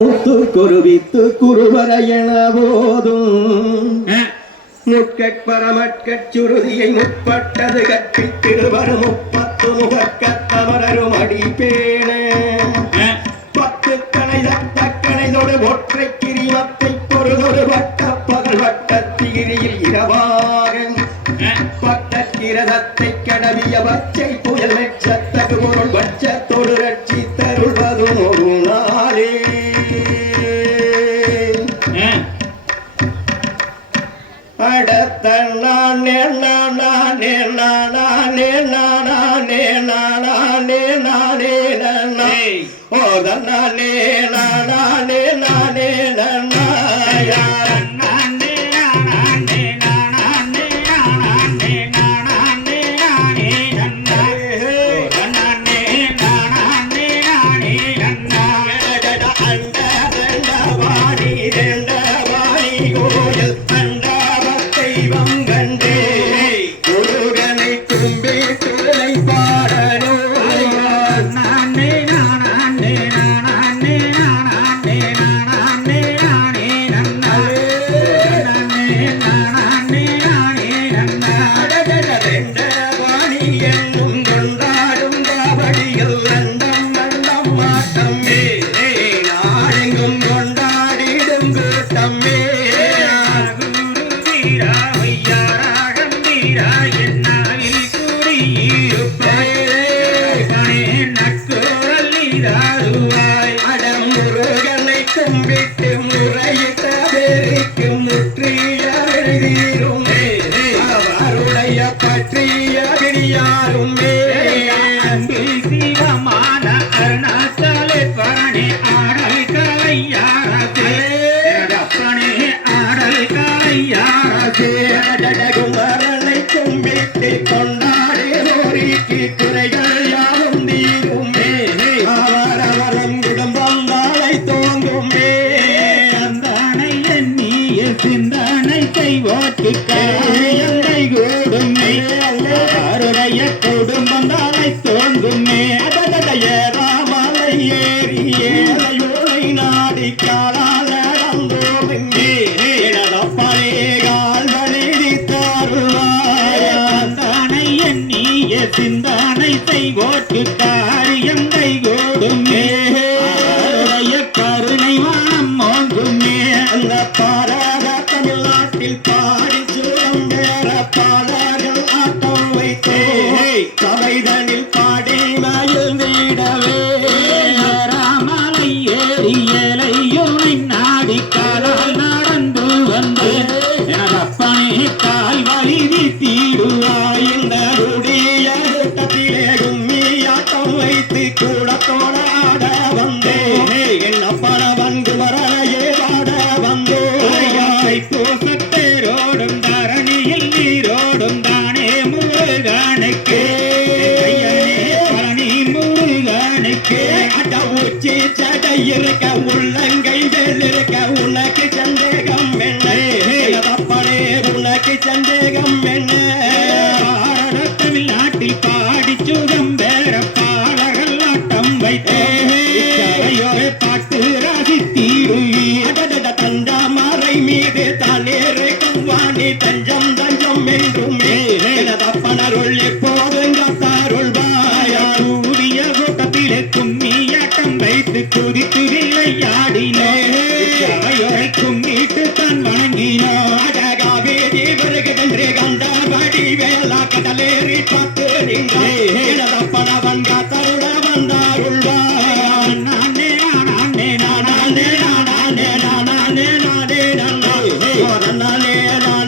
குருவித்து குருவரையன போதும் முட்கட்பரமட்கச் சுருதியை முற்பட்டது கற்பித் திருவரு முப்பத்து முகக்கத்தமரரும் அடிப்பேன பத்து கணை தக்கணைதொடு ஒற்றை கிரிமத்தை பொருதொரு வட்ட பகல் வட்டத்திகிரியில் இரவாக பட்டக்கிரதத்தை கடவிய பச்சை புயல் மெச்சத்தகு பொருள் பட்சத்தோடு ரட்சி தருள்வதும் ஒரு நாளே. அடுத்த நானே நானே நானே நானே நானே நானே நானே ஓத நானே நானே நானே நானே கும்பிட்டு முறையிட்ட பேருக்கு முற்றிய அவருடைய பற்றிய விடியாரும் சிவமான அருணாச்சலேஸ்வரனே ஆடல் கலையாரே ஆடல் கலையாரே குமரனை கும்பிட்டு கொண்டாடி நோரிக்கு குறைகள் யாவும் தீரும் அவரவரும் குடும்பம் நாளை தோங்குமே அந்தானை எண்ணிய சிந்தனை செய்வோக்கு காரியங்களை கூடுமே அவருடைய குடும்பம் நாளை தோங்குமே ராமலை ஏறி ஏழையோனை நாடி காலால் நடந்தோமே பழையால் வழித்தாருவாய் அந்தானை எண்ணிய சிந்தனை செய்வோக்கு காரியம் கைகூடுமே கருணை வானம் மோங்குமே அந்த பாராத தமிழ்நாட்டில் பாடி சுரம் வேற பாடர்கள் ஆட்டம் வைத்தே சபைதனில் பாடி மயில் நீடவே ராமலை ஏறி ஏழையோனை நாடி காலால் நடந்து வந்து எனதப்பனை கால் வழி தீடுவாய் இந்த உடைய கூட்டத்திலே கும்மியாட்டம் வைத்து கூடத்தோட ஆட வந்தே என்ன பணவன்கு வரையே வாட வந்தோ பூசத்தேரோடும் தரணியில் நீரோடும் தானே முருகனுக்கு பழனி முருகனுக்கு அட உச்சி சடை இருக்க உள்ளங்கை இருக்க உனக்கு சந்தேகம் என்ன தப்பனே உனக்கு சந்தேகம் என்ன தமிழ்நாட்டில் பாடி சுகம் வேற பாடகல் ஆட்டம் வைத்தே பாட்டு ராசி தீரு தஞ்சாமரை மீது தானேறு கவ்வாணி தஞ்சம் தஞ்சம் என்றுமே தப்பனருள் எப்போதும் காத்தாருள்வாயூரிய கூட்டத்திலே கும்மியாட்டம் வைத்து குதித்து விளையாடினே கும்மிட்டு தான் வணங்கினோ அழகாவேதி வருகதென்று கண்டாபடி வேளா கடலேறி பார்த்து தப்பனவன் காத்தருட வந்தாருள்வாய் நானே நானே நானே நானே நானே நானே நானே நானே நானே